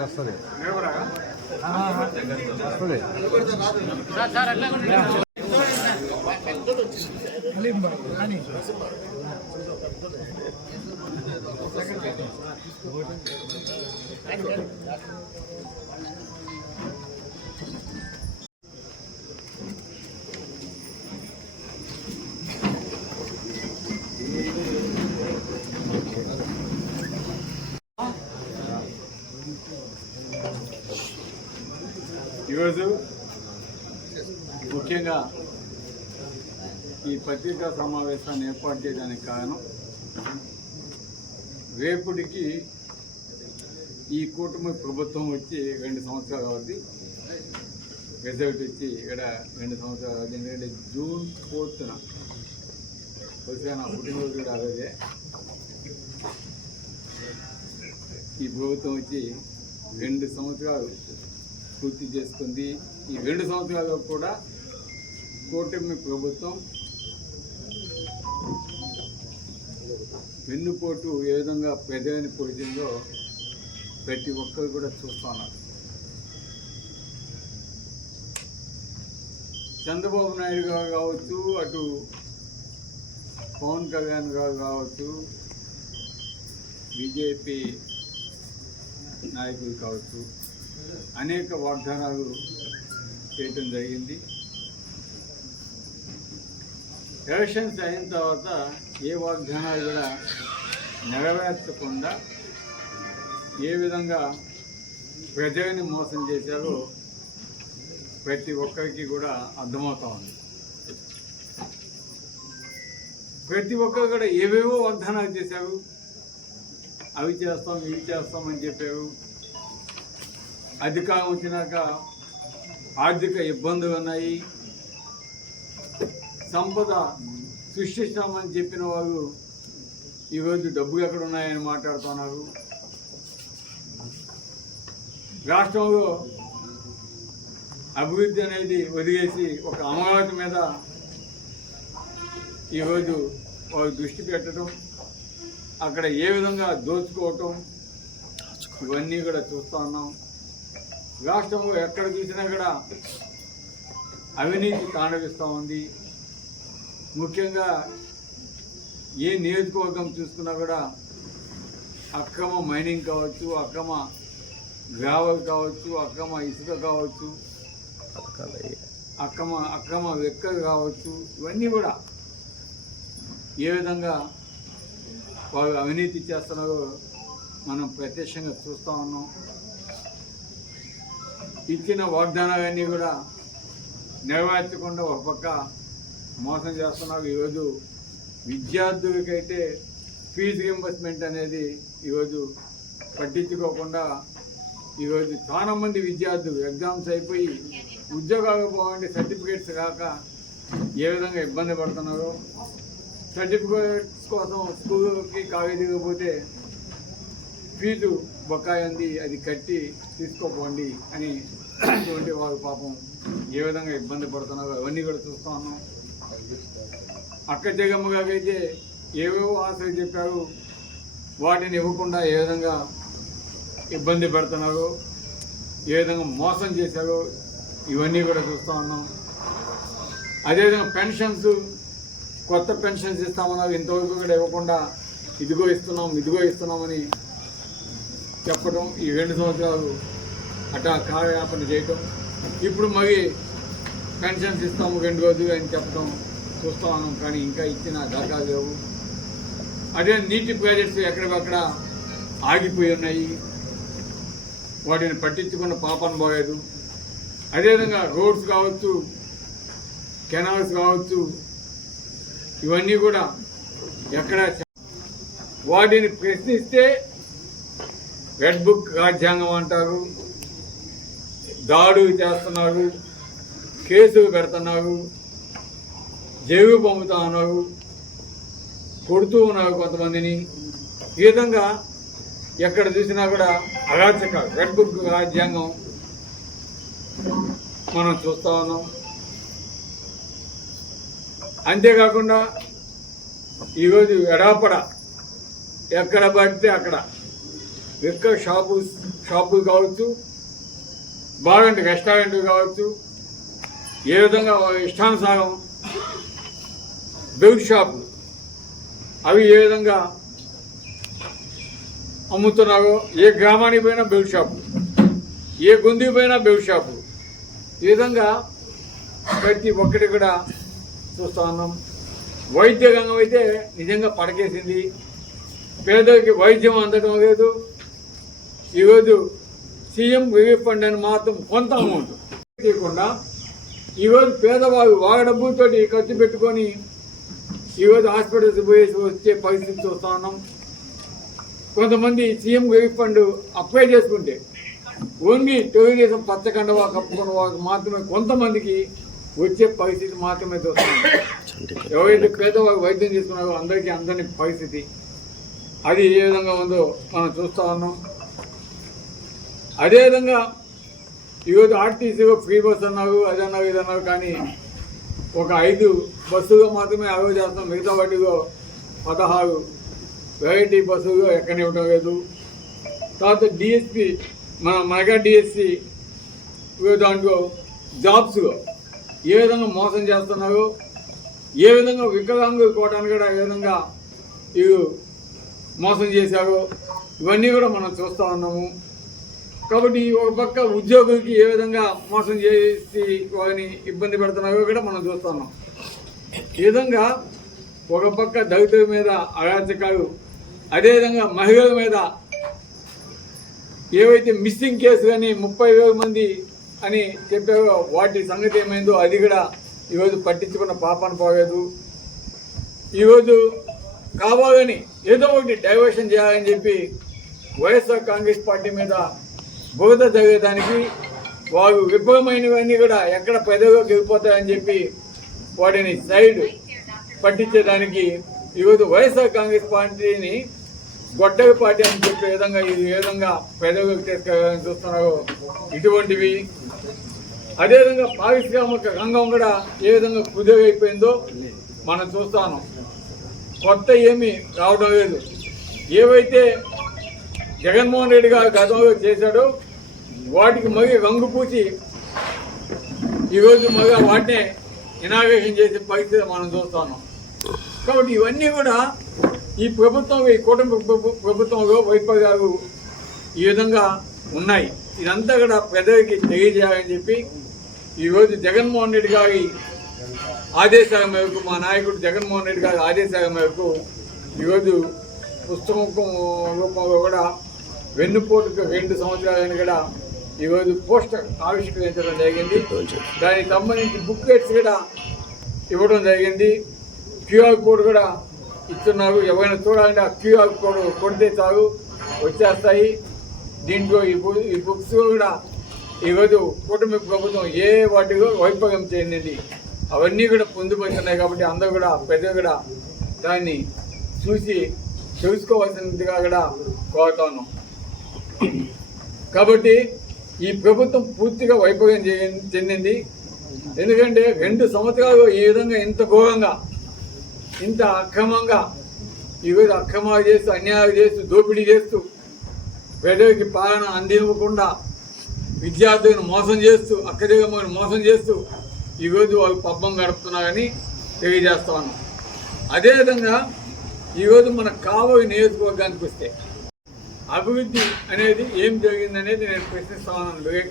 వస్తుంది ఈరోజు ముఖ్యంగా ఈ పత్రికా సమావేశాన్ని ఏర్పాటు చేయడానికి కారణం రేపటికి ఈ కూటమి ప్రభుత్వం వచ్చి 2 సంవత్సరాలు అవుతుంది. రిజల్ట్ వచ్చి ఇక్కడ 2 సంవత్సరాలు అవుతుంది. ఎందుకంటే జూన్ 4న వచ్చే నా పుట్టినరోజు కూడా అదే. ఈ ప్రభుత్వం వచ్చి 2 సంవత్సరాలు పూర్తి చేసుకుంది. ఈ 2 సంవత్సరాల్లో కూడా కూటమి ప్రభుత్వం వెన్నుపోటు ఏ విధంగా ప్రజలని పొడిచిందో ప్రతి ఒక్కరు కూడా చూస్తున్నారు. చంద్రబాబు నాయుడు గారు కావచ్చు, అటు పవన్ కళ్యాణ్ గారు కావచ్చు, బీజేపీ నాయకులు కావచ్చు, అనేక వాగ్దానాలు చేయటం జరిగింది. ఎలక్షన్స్ అయిన తర్వాత ఏ వాగ్దానాలు కూడా నెరవేర్చకుండా ఏ విధంగా ప్రజల్ని మోసం చేశారో ప్రతి ఒక్కరికి కూడా అర్థమవుతా ఉంది. ప్రతి ఒక్కరు కూడా ఏవేవో వాగ్దానాలు చేశారు. అవి చేస్తాం, ఇవి చేస్తామని చెప్పారు. అధికారం వచ్చినాక ఆర్థిక ఇబ్బందులు ఉన్నాయి, సంపద సృష్టిస్తామని చెప్పిన వాళ్ళు ఈరోజు డబ్బులు ఎక్కడ ఉన్నాయని మాట్లాడుతున్నారు. రాష్ట్రంలో అభివృద్ధి అనేది వదిలేసి ఒక అమరావతి మీద ఈరోజు వాళ్ళు దృష్టి పెట్టడం, అక్కడ ఏ విధంగా దోచుకోవటం, ఇవన్నీ కూడా చూస్తూ ఉన్నాం. రాష్ట్రంలో ఎక్కడ చూసినా కూడా అవినీతి తాండవిస్తూ ఉంది. ముఖ్యంగా ఏ నియోజకవర్గం చూసుకున్నా కూడా అక్రమ మైనింగ్ కావచ్చు, అక్రమ గ్రావెల్ కావచ్చు, అక్రమ ఇసుక కావచ్చు, అక్రమ వెక్కలు కావచ్చు, ఇవన్నీ కూడా ఏ విధంగా వాళ్ళు అవినీతి చేస్తున్నారో మనం ప్రత్యక్షంగా చూస్తూ ఉన్నాం. ఇచ్చిన వాగ్దానాలన్నీ కూడా నెరవేర్చకుండా ఒక పక్క మోసం చేస్తున్నారు. ఈరోజు విద్యార్థులకైతే ఫీజు రింబర్స్మెంట్ అనేది ఈరోజు పట్టించుకోకుండా ఈరోజు చాలామంది విద్యార్థులు ఎగ్జామ్స్ అయిపోయి ఉద్యోగాలు పోవాలంటే సర్టిఫికేట్స్ కాక ఏ విధంగా ఇబ్బంది పడుతున్నారో, సర్టిఫికేట్స్ కోసం స్కూల్కి కాలేజీకి పోతే ఫీజు బకాయి ఉంది, అది కట్టి తీసుకోపోండి అని ఇటువంటి వాళ్ళు పాపం ఏ విధంగా ఇబ్బంది పడుతున్నారో అవన్నీ కూడా చూస్తూ ఉన్నాం. అక్క జగమ్మ గారైతే ఏవేవో ఆశలు చెప్పారు, వాటిని ఇవ్వకుండా ఏ విధంగా ఇబ్బంది పెడుతున్నారో, ఏ విధంగా మోసం చేశారో ఇవన్నీ కూడా చూస్తూ ఉన్నాం. అదేవిధంగా పెన్షన్స్, కొత్త పెన్షన్స్ ఇస్తామన్నారు, ఇంతవరకు కూడా ఇవ్వకుండా ఇదిగో ఇస్తున్నామని చెప్పడం, ఈ 2 సంవత్సరాలు అట్టా కార్యాపన చేయటం, ఇప్పుడు మరి పెన్షన్స్ ఇస్తాము 2 రోజులు అని చెప్పడం చూస్తూ ఉన్నాం. కానీ ఇంకా ఇచ్చిన దాఖలు లేవు. అదే నీటి ప్రాజెక్ట్స్ ఎక్కడికక్కడ ఆగిపోయి ఉన్నాయి, వాటిని పట్టించుకున్న పాపన పోలేదు. అదేవిధంగా రోడ్స్ కావచ్చు, కెనాల్స్ కావచ్చు, ఇవన్నీ కూడా ఎక్కడ వాటిని ప్రశ్నిస్తే రెడ్ బుక్ రాజ్యాంగం అంటారు, దాడులు చేస్తున్నారు, కేసులు పెడుతున్నారు, జైలు పంపుతా ఉన్నారు, కొడుతూ ఉన్నారు కొంతమందిని. ఈ విధంగా ఎక్కడ చూసినా కూడా అరాచక రెడ్ బుక్ రాజ్యాంగం మనం చూస్తూ ఉన్నాం. అంతేకాకుండా ఈరోజు ఎడాపడ ఎక్కడ పడితే అక్కడ ఎక్కడ షాపులు కావచ్చు, బాగుంటే రెస్టారెంట్లు కావచ్చు, ఏ విధంగా ఇష్టానుసారం బెల్ట్ షాపులు అవి ఏ విధంగా అమ్ముతున్నారో, ఏ గ్రామానికి పోయినా బెల్ట్ షాపులు, ఏ గుందికి పోయినా బెల్ట్ షాపులు, ఈ విధంగా ప్రతి ఒక్కటి కూడా చూస్తూ ఉన్నాం. వైద్య రంగం అయితే నిజంగా పడకేసింది. పేదలకి వైద్యం అందడం లేదు. ఈరోజు సీఎం రిలీఫ్ ఫండ్ అని మాత్రం కొంత అమౌంట్ తీయకుండా ఈరోజు పేదవాళ్ళు వాళ్ళ డబ్బులతో ఖర్చు పెట్టుకొని ఈరోజు హాస్పిటల్స్ పోయేసి వచ్చే పరిస్థితి చూస్తూ ఉన్నాం. కొంతమంది సీఎం రిలీఫ్ ఫండ్ అప్లై చేసుకుంటే ఓన్లీ తెలుగుదేశం పచ్చకండవా కప్పుకున్న వాళ్ళకి మాత్రమే కొంతమందికి వచ్చే పరిస్థితి మాత్రమే చూస్తున్నాం. ఎవరైతే పేదవాళ్ళు వైద్యం చేసుకున్నారో అందరినీ పరిస్థితి అది ఏ విధంగా ఉందో మనం చూస్తూ ఉన్నాం. అదేవిధంగా ఈరోజు ఆర్టీసీలో ఫ్రీ బస్ అన్నారు, అది అన్నారు, ఇది అన్నారు, కానీ ఒక 5 బస్సుగా మాత్రమే అలవ్ చేస్తాం. మిగతా వాటిలో 16 వెరైటీ బస్సులు ఎక్కనివ్వటం లేదు. తర్వాత డిఎస్పి మన మెగా డిఎస్సి దాంట్లో జాబ్స్లో ఏ విధంగా మోసం చేస్తున్నారు, ఏ విధంగా వికలాంగులు కోటాన్ని కూడా ఏ విధంగా ఇవి మోసం చేశారు, ఇవన్నీ కూడా మనం చూస్తూ ఉన్నాము. కాబట్టి ఒక పక్క ఉద్యోగులకి ఏ విధంగా మోసం చేసి వారిని ఇబ్బంది పెడుతున్నారో కూడా మనం చూస్తున్నాం. ఈ విధంగా ఒక పక్క దళితుల మీద అరాచకాలు, అదేవిధంగా మహిళల మీద ఏవైతే మిస్సింగ్ కేసు కానీ 30,000 మంది అని చెప్పారో వాటి సంగతి ఏమైందో అది కూడా ఈరోజు పట్టించుకున్న పాపాన పోలేదు. ఈరోజు కావాలని ఏదో ఒకటి డైవర్షన్ చేయాలని చెప్పి వైఎస్ఆర్ కాంగ్రెస్ పార్టీ మీద బురద జరగడానికి వారు విఫలమైనవన్నీ కూడా ఎక్కడ పెదవిగా గెలిపోతాయని చెప్పి వాటిని సైడ్ పట్టించేదానికి ఈరోజు వైఎస్ఆర్ కాంగ్రెస్ పార్టీని గొడ్డలి పార్టీ అని చెప్పే విధంగా ఈ విధంగా పెదవిగా తీసుకెళ్ళాలని చూస్తున్నారో ఇటువంటివి. అదేవిధంగా పారిశ్రామిక రంగం కూడా ఏ విధంగా కుదేరైపోయిందో మనం చూస్తాను. కొత్త ఏమీ రావడం లేదు. ఏవైతే జగన్మోహన్ రెడ్డి గారు గతంలో చేశాడో వాటికి మళ్ళీ రంగు పూసి ఈరోజు మళ్ళీ వాటినే ఇనాగ్రేషన్ చేసే పరిస్థితి మనం చూస్తాను. కాబట్టి ఇవన్నీ కూడా ఈ ప్రభుత్వం, ఈ కూటమి ప్రభుత్వంలో వైఫల్యాలు ఈ విధంగా ఉన్నాయి. ఇదంతా కూడా ప్రజలకి తెలియజేయాలని చెప్పి ఈరోజు జగన్మోహన్ రెడ్డి గారి ఆదేశాల మేరకు, మా నాయకుడు జగన్మోహన్ రెడ్డి గారి ఆదేశాల మేరకు ఈరోజు పుస్తకం రూపంలో కూడా వెన్నుపోటుకు 2 సంవత్సరాలని కూడా ఈరోజు పోస్టర్ ఆవిష్కరించడం జరిగింది. దానికి సంబంధించి బుక్లెట్స్ కూడా ఇవ్వడం జరిగింది. క్యూఆర్ కోడ్ కూడా ఇస్తున్నారు. ఎవరైనా చూడాలంటే ఆ క్యూఆర్ కోడ్ కొడితే చాలు వచ్చేస్తాయి. దీంట్లో ఈ బుక్స్ కూడా ఈరోజు కూటమి ప్రభుత్వం ఏ వాటిలో వైఫల్యం చెందింది అవన్నీ కూడా పొందుపడుతున్నాయి. కాబట్టి అందరూ కూడా ప్రజలు కూడా దాన్ని చూసి తెలుసుకోవాల్సిందిగా కూడా కోరుతాను. కాబట్టి ఈ ప్రభుత్వం పూర్తిగా వైఫల్యం చెందింది. ఎందుకంటే 2 సంవత్సరాలు ఈ విధంగా ఇంత ఘోరంగా, ఇంత అక్రమంగా ఈరోజు అక్రమాలు చేస్తూ, అన్యాయాలు చేస్తూ, దోపిడీ చేస్తూ, ప్రజలకి పాలన అందివ్వకుండా విద్యార్థులను మోసం చేస్తూ, అక్కడికమ్మని మోసం చేస్తూ ఈరోజు వాళ్ళు పబ్బం గడుపుతున్నారని తెలియజేస్తా ఉన్నాం. అదేవిధంగా ఈరోజు మన కావలి నియోజకవర్గానికి వస్తే అభివృద్ధి అనేది ఏం జరిగిందనేది నేను ప్రశ్నిస్తా ఉన్నాను. వివేక్